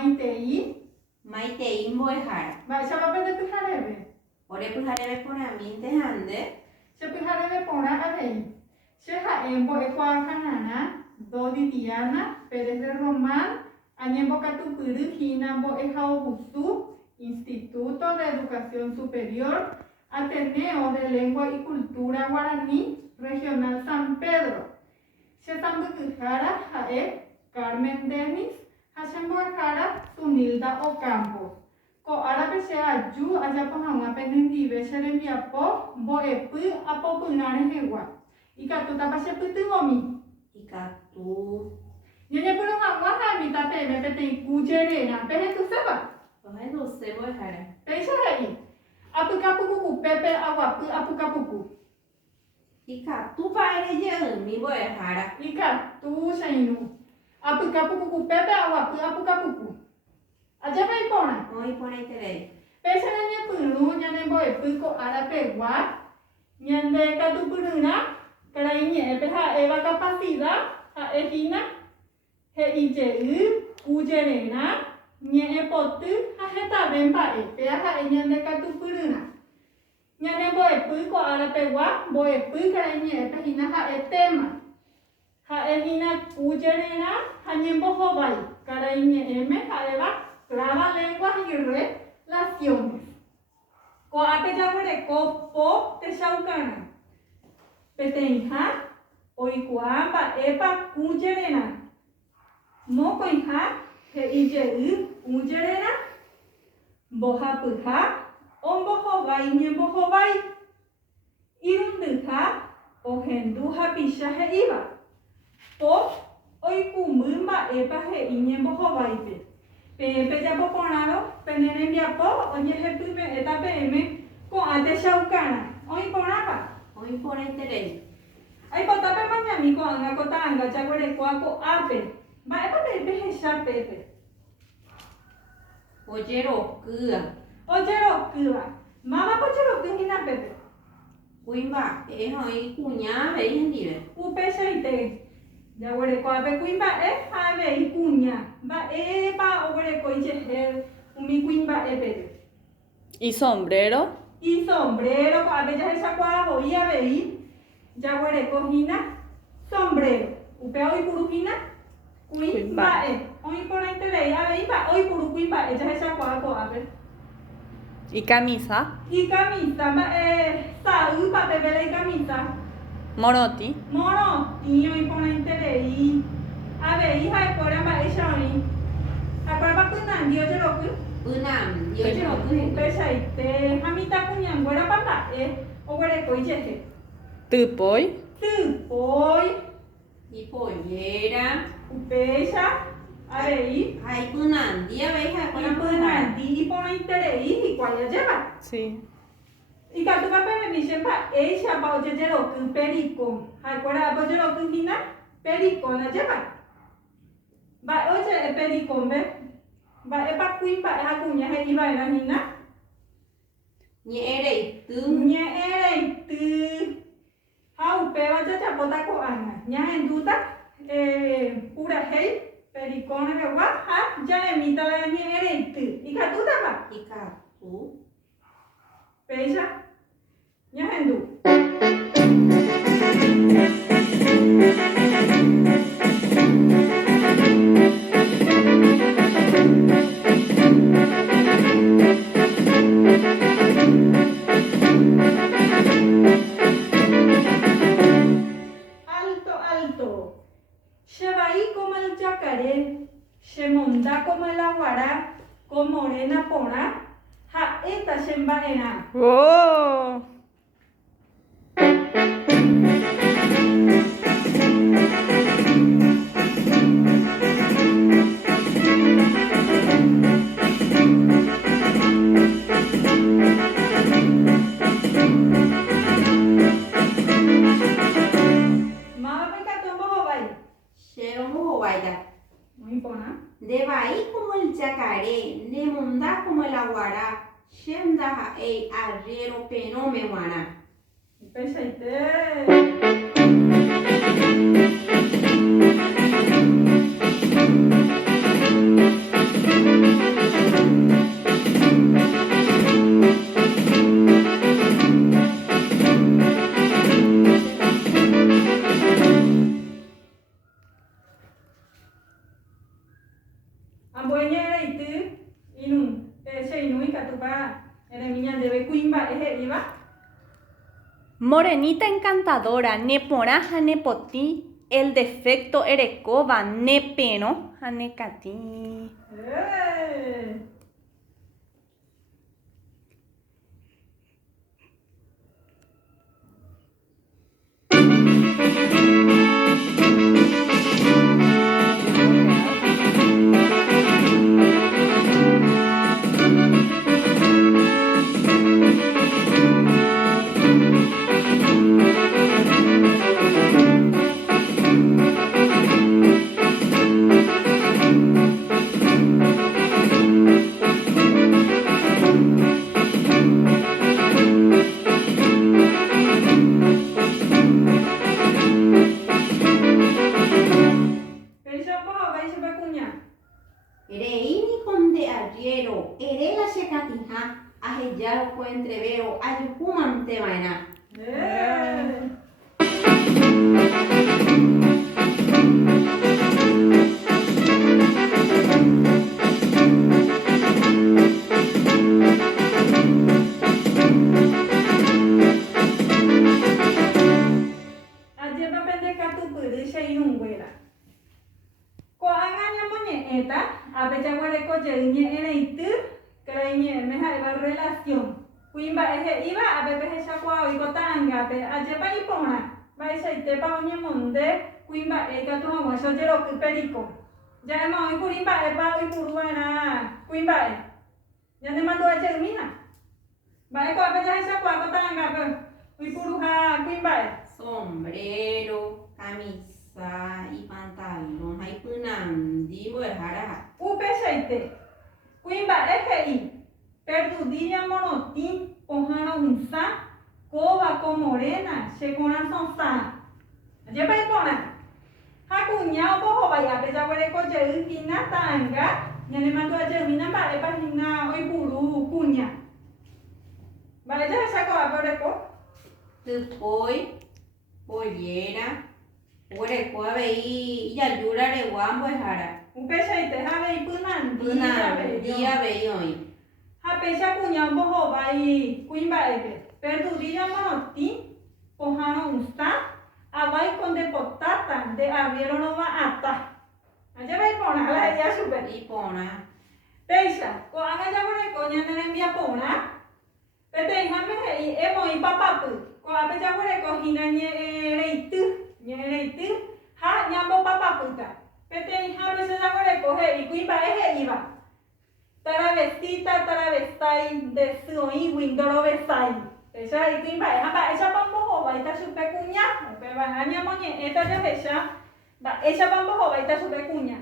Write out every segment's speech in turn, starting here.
Maitei. Maitei mbo'ehára. Mba'éichapa pyhareve. Orepyhareve porãmínte hande. Chepyhareve porã avei. Che ha'e mbo'ekuaa Canana, Dodi Diana, Pérez de Román, añembokatupyry hína mbo'ehaovusu, Instituto de Educación Superior, Ateneo de Lengua y Cultura Guaraní, Regional San Pedro. Chesambykyhára ha'e Carmen Denis, ha chembo'ehára Tunilda Ocampos. Ko'árape che aju ajapo hag̃ua penendive che rembiapo mbo'epy apopyrã rehegua. Ikatútapa chepytyvõmi. Ikatu. Ñañepyrũ hag̃ua ha'emíta peẽme peteĩ kujererã pehenduséva. Ohenduse mbo'ehára. Péicha he'i. Apykapukukupe aguapy apukapuku. Ikatúpa ereje'ymi mbo'ehára. Ikatu cheirũ. Apykapukukupe aguapy apukapuku. Ajépa iporã. Oiporãiterei. Péicha ñañepyrũ ñanembo'epy ko'ára pegua ñande katupyrýra karai ñe'ẽpe ha'éva capacidad ha'ehína he'ijey kujererã ñe'ẽpoty ha hetave mba'e péa ha'e ñande katupyrýra. Ñanembo'epy ko'ára pegua mbo'epy karai ñe'ẽpe hína ha'e tema. Ha'ehína kujererã ha ñembohovái karai ñe'ẽme ha'éva Traba lenguas y relaciones. Ko'ápe jaguereko po techaukarã. Peteĩha oikuaa mba'épa kujererã. Mokõiha he'ijey kujererã. Mbohapyha ombohovái ñembohovái. Irundyha ohendu hapicha he'íva. Po oikũmby mba'épa he'i ñembohováipe. Pepe japoporãrõ pene rembiapo ojehepyme'ẽta peẽme ko'ã techaukarã. Oĩporãpa. Oiporãiterei. Aipota pemañami ko'ág̃a kotãnga jaguerekóa ko'ápe. Mba'épa pehecha pépe. Ojerokýa. Ojerokýva. Mávapa ojerokyhína pépe. Kuimba'e ho'i kuña avei hendive. Upeichaite. Jaguerekoápe kuimba'e ha avei kuña. Mba'épa oguerekóijehe umi kuimba'e pépe. ¿Y sombrero? Y sombrero ko'ápe jahechakuaavoi avei jaguerekohína sombrero. Upe oipuruhína kuimba'e. Oiporãiterei avei mba'e oipuru kuimba'e jahechakuaa ko'ápe. ¿Y camisa? Y camisa mba'e sa'ýpa pépele camisa. Moroti. Morotĩ oiporãiterei avei ha'ekuéra mba'éicha oĩ. Ha'ekuérape kynandi ojeroky. Ynambi ojeroky. Upeichaite ha mitãkuñanguérapa mba'e oguerekóijehe. Typoi. Typoi. Ipollera. Upéicha avei Haipynandi avei ha'ekuéra ipynandi iporãiterei hikuái ajépa. Sí. Ikatúpa peremiche mba'éichapa ojejeroky pericón. Ha'ekuérape ojerokyhína pericón ajépa. Mba'e oje'e pericónpe. Mba'épa kuimba'e ha kuña he'iva'erãhína. Ñe'ẽreity. Ñe'ẽreity. Ha upéva jajapóta ko'ág̃a. Ñahendúta purahéi pericón regua ha jaremíta la ñe'ẽreity. Ikatútapa. Ikatu. Péicha ñahendu. Alto, alto. Chevaí como el yacaré, chemonda como el aguará, con morena porã, ha'éta chemba'erã. ¡Oh! Devaí como el yacaré, nemondá como el aguará, shemda ha'ei arriero penome guará. Pensaite. Ambueña reity inun inui katupa eremiña debe kuimba iba. Morenita encantadora, neporã ha nepotĩ, el defecto erekóva, nepérõ ha nekatĩ. Reini con de arriero, erela secatija, ajellar fue entrevero, ayucuman te vaina. Ajepa pendekatu puru sheinungwera. Ko angaña moñeeta, apechaguareco yeñe ereitu, creñe meja eva relación. Kuimba eje iba, apepeje chakua oikota angape, ajepa ipona, vaisa itepa oñe monde, kuimba eka tu hamuesho yero kuperico. Ya ema oi kurimba epa oi puruana, kuimba e. Ya ne mando aje mina. Va eko apechaje chakua kota angape, oi puruja kuimba e. Sombrero, camisa y pantalón, hay punandi, jara. Upechaite. Kuimba eje perdudilla monoti, ojana unsa, cova con morena, che corazón sa. Lleva y pona. Hakunya boho vaya pecha hueco yeukina tanga, ñane mando a yeumina para epagina hoy puru cuña. Vale, ya saco a poreco. Tupoy, pollera, huereco a veí, y ayura de guambo jara. Upechaite, jave y punan, Día veí hoy. Hapecha cuña boho vai, kuimba ebe. Perdudilla monoti, ojana unsa. Abai con de potata, de abriero no va ata. Allá va y pona, la ya super. Y pona. Peisa, ko anga ya pone coña nene envía pona. Pete hame y emo y papapu. Ko ape ya pone cojina reitu. Ha nyambo papaputa. Pete hame se ya pone coge y cuipa eje iba. Taravestai de suoi windoro besai. Esa y cuipa esa pambo baita supe cuña. Bebanganya moñe eta ya esa. Esa pambo baita supe cuña.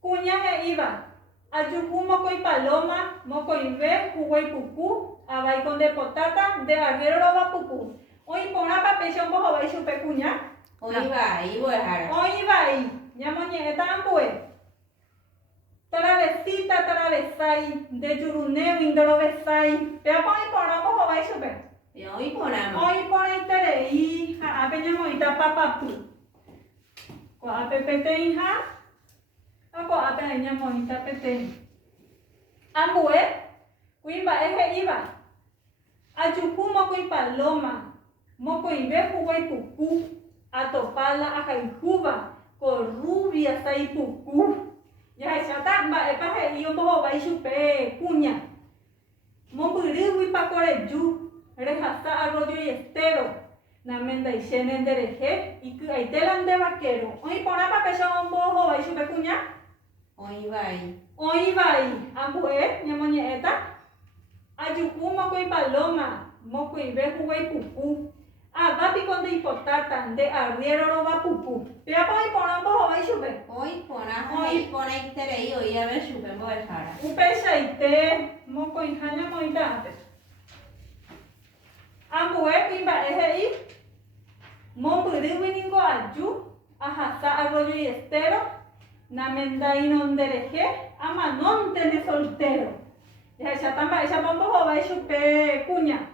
Cuña he iba. Ayuku mocoy paloma, mocoy ve, juguay pucú, abay con de potata, de arguero roba pucú. Hoy pona papechón bojo bay supe cuña. Hoy va, y voy jara. Hoy va y ya moñe eta ambue. Taravesai, de yurune, windoro besai. Pero hoy pona bojo bay supe. Y hoy ponamos. Hoy pone tere y apeña moita papapu. Ko apepete hija. Ako apeña moita pete. Ambue, kuimba eje iba. Ayuku mocoy paloma, mocoy ve juguay pucú, atopala ajaijuba, con rubia sai pucú. Ya esa tamba epaje y un bojo vai chupe cuña. Momburu wipa coreju, rejasta arroyo y estero. Namenda y shenen dereje y que hay telan de vaquero. Hoy ponapa pesa un bojo vai chupe cuña. Hoy va y. Hoy va y ambue, ñamoñeta. Ayuku mocoy paloma, mocoy ve juguay pucú. Abapi con de potata, de arriero roba pucú. Pea pa y pona bojo vai chupe. Hoy pona, Hoy. hoy pona y tere y hoy a ver supe voy jara. Upechaite, mocoy hanya moita. Ambue pimba eje y. Momburu winingo ayu, ajasa arroyo y estero. Namenda y non dereje, ama non tene soltero. Ya esa tamba, esa bombo va chupe cuña.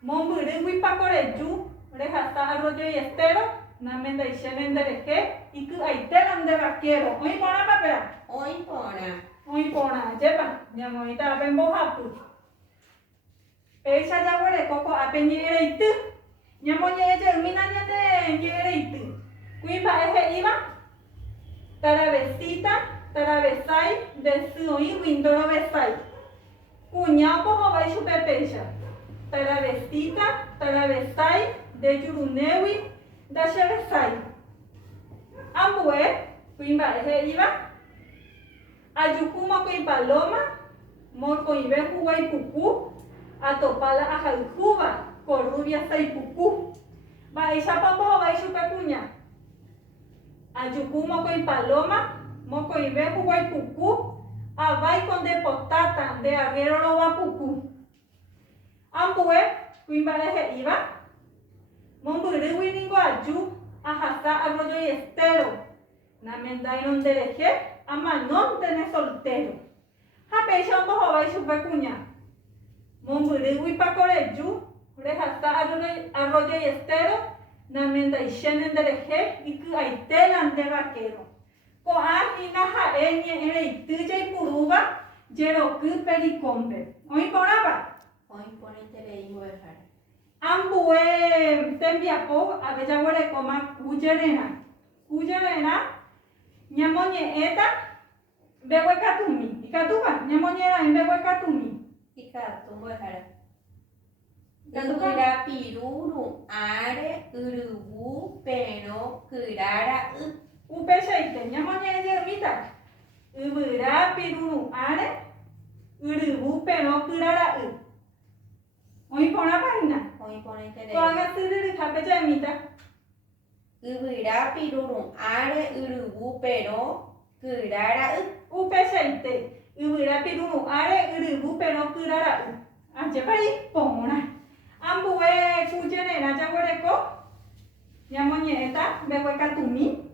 Momburu wipa coreju, rejasta arroyo y estero. Namenda y Shenen de Reje, y que hay telan de vaquero. Hoy pona papera. Hoy pona. Hoy pona, lleva. Mi monita, ven bojapu. Ella ya huele coco a peñera y tú. Mi monita, ella mina de ñera y tú. Cuipa ese iba. Taravesita, taravesai, de su oí, windoro besai. Cuñao pojo vai chupe pecha. Taravesita, taravesai, de yurunewi, da chevesai. Ambue, cuimba ese iba. Ayucuma con paloma, mor con ibe juguay pucú, atopala a jaljuba, corrubia sai pucú. Va esa pambo va chupe cuña. Ayucuma con paloma, mor con ibe juguay pucú, avai con de potata, de arriero lo va pucú. Ambue, cuimba ese iba. Momburu winingo ayu, ajasa arroyo y estero. Namenda y non dereje, amanon tene soltero. Japecha un bojo vai chupe cuña. Momburu wipa coreyu, rejasa arroyo y estero. Namenda y shenen dereje, y que hay telan de vaquero. Coa y naja eñe ere y tuya y puruba, yero que pericombe. Oí poraba. Hoy pone teleímo de jara. Ambue tembiapo a bella huele coma cuyerena. Cuyerena, ñamoñe eta, bewe katumi. Y katuba, ñamoñera en bewe katumi. Y catumbo de jara. Katuba. Ura piruru, are, urubu, pero, curara, Upechaite, ñamoñe yermita. Ubura pirunu are, urubu pero curara Hoy por la página. Hoy pone teleímo. Coaga sururu japecha mita. Ubira piruru, are, urubu, pero, curara, Upechaite. Ubura pirunu are, urubu pero curara Achepari, pomona. Ambue cuyenera yaguareco. Ñamoñe eta, bewe katumi.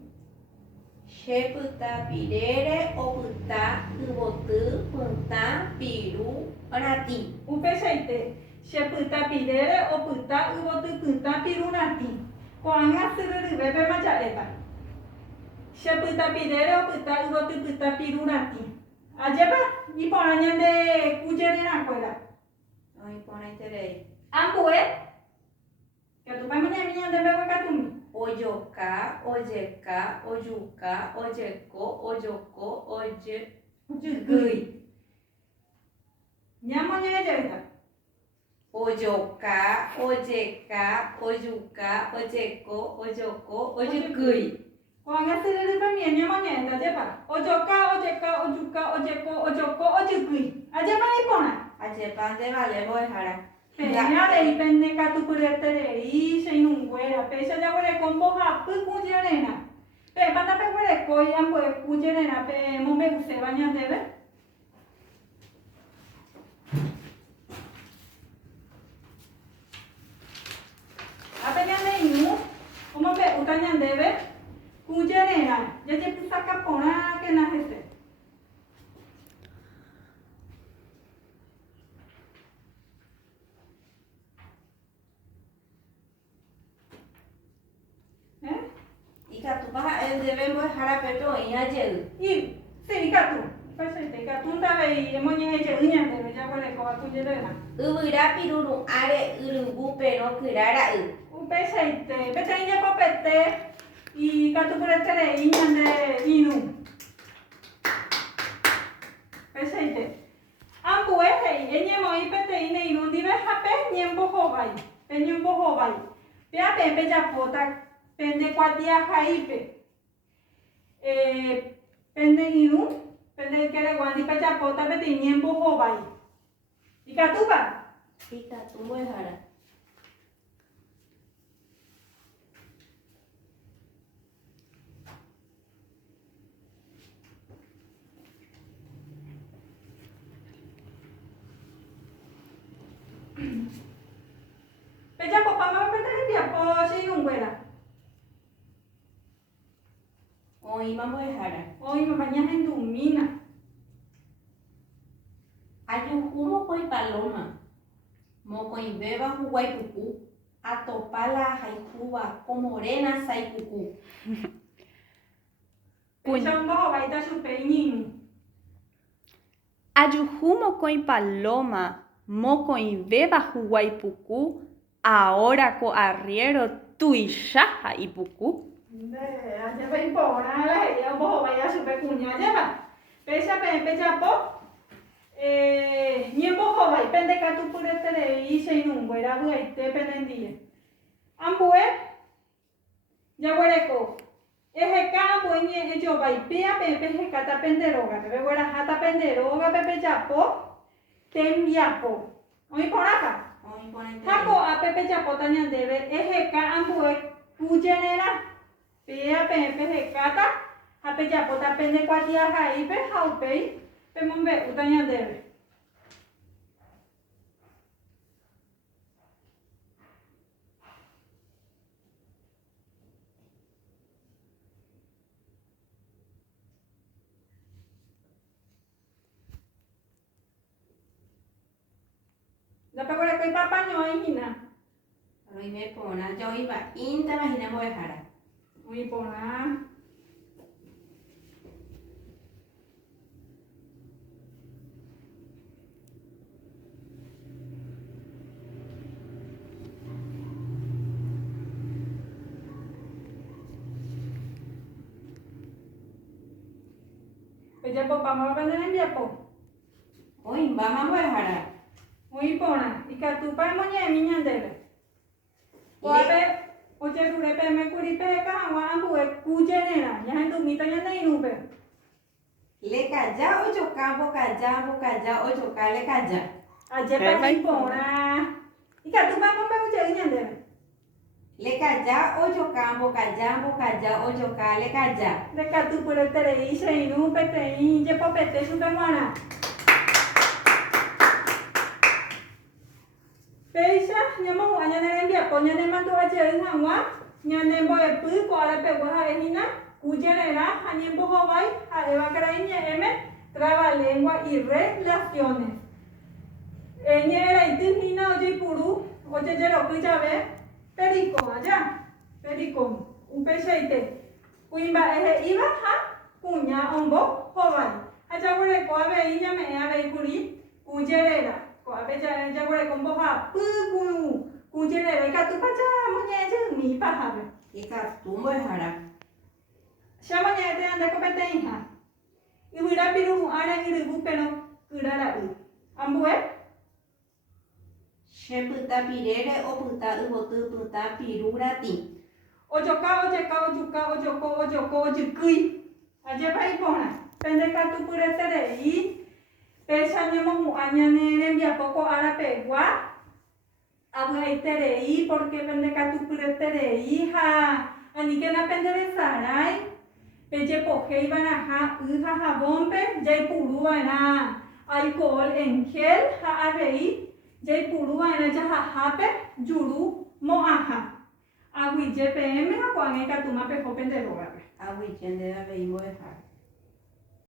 Sheputa pirere, oputa, ubotu, punta, piru, orati. Upechaite. Sheputa pidere o puta ubotu puta pirunati. Coanga sururu bebe machareta. Sheputa pidere o puta ubotu puta pirunati. Ajepa, y por año de cuyenera cuela. Hoy pone teleímo. Ambue. Que tu pamoña miña de bewe katumi. Oyoka, oyeka, oyuka, oyeko, oyoko, oye, gui. Ñamoña yereta. Oyoka, oyeka, oyuka, oyeko, oyoko, oyugui. Coanga sururu pamia ñamoña eta jepa. Oyoka, oyeka, oyuka, oyeko, oyoko, oyugui. Ajepa y pona. Achepan de vale bojara. Peña de pende catupurete y se inunguera. Pecha ya huele con boja, pues cuyerena. Pe pata pe huele coyan, pues cuyerena. Pe mombe guse baña debe. Apeña de inu, como pe utaña debe. Cuyerena. Ya te saca pona que najese. Y catupa el debe bojara pero y ayer. Y sí, gatu. Pues este gatu y moña ella uña debe ya huele con cuyerena. Ubira piruru, are, urubu, pero, curara, Upechaite, pechaña papete y catupurete de iñan de inu. Pechaite. Ambue, eñe moi pete ine inu dive jape ñembo jobai. Peñembo jobai. Pea pepe ya pota, pende cuatia jaipe. Pende inu, pende kere guandi pecha pota pete ñembo jobai. Y catupa. y catumbo bojara. Pecha popa me pete limpia po si nunguera. Hoy vamos a dejar. Hoy me bañas en tu mina. Ayujumo koi paloma. Mo koi beba huwai pupu. Atopala haihuva komorena saipuku. Pecha bojo baita chupe ñinu. Ajuhu mokõi paloma, mokõi véva huguaipuku, ahora ko arriero tuichaha ipuku. Aja va impona la ella bojo vaya chupe cuña lleva. Pecha po. Ñe bojo vai pende ka tu pure tere y se inungo era buaite penendía. Ambue ya huereco. Eje campo en ello vai pia pepe cata penderoga, pepe guera jata penderoga pepe chapo, tembiapo. Oí por acá. Oy ponete. Jaco a pepe chapo tañan debe, eje campo cuyenera, pia pepe cata, a pepe chapo ta pende cuatia jai pe jaupe, pe mombe utañan debe. La pegora coi papá no hay hina. Roy me pona. Yo iba inta imagina mo dejara. Oí por acá. Pecha po vamos a vender en Viapo. Oy baja mo dejara. Oí por acá. Y que tu pa moñe miña debe. Oape oche dure pe me curi pe ka wa ambu e cuyenera. Ya en tu mita ya nei nube. Le calla o choca, boca, o choca, le calla. Aje pa y por acá. Y que tu pa mombe uche miña debe. Le calla o choca, boca, o choca, le calla. De que tu pure tere y se inu pete y je popete su pe mona. Peisa, nyamo anya ne mbia po nyane mandu aje ngwa, nyane bo e pu ko ala pe wa e hina, kujerera, anye bo ho vai, a eva krainya eme, traba lengua y relaciones. Enyera itu hina oje puru, oje je ro kujabe, perico allá, perico, un peseite. Kuimba eje iba ha, kunya ombo ho vai. Aja gore ko ave inya me ave kuri, kujerera. Có bây giờ ra quay con bò hả bự cu trên này cả tụi cha muốn nghe chứ mì pa hả vậy Le calla tú mo dejara. sao mà nghe thế anh có bên đây hả yêu ra biru ana yêu bu peno kira ra ambu She puta pirere o puta ubotu puta pirurati. ojoko ojukui aja bai pona pende ka tu pure tere i pesa nyamo anya ne envia poco ara pegua abu tere i porque pende ka tu pure tere i ha ani que na pende de sarai peje poje iban a ha bombe jai puru bana alcohol en gel ha arei jai puru bana ja ha pe juru mo aha agui je pm ha kwa nge ka tu ma pe ho pende roga Agui chende da vei mo dejara.